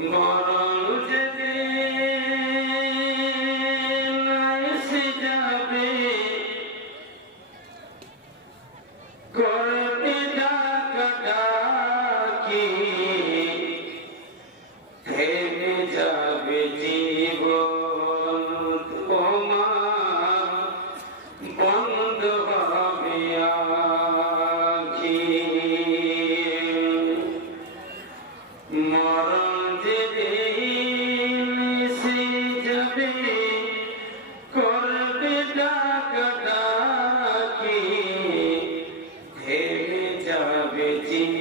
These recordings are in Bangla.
我的母亲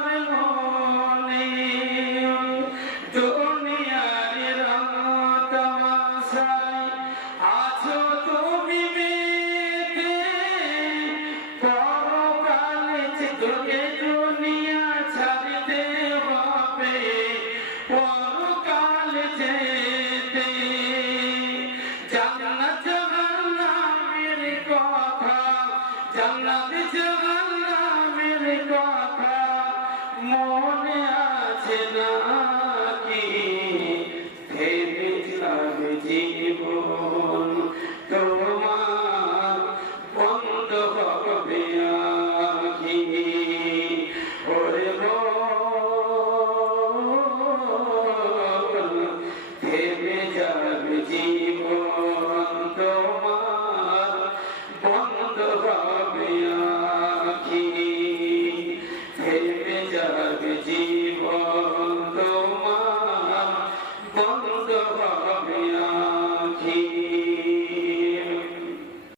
Amen. জীবন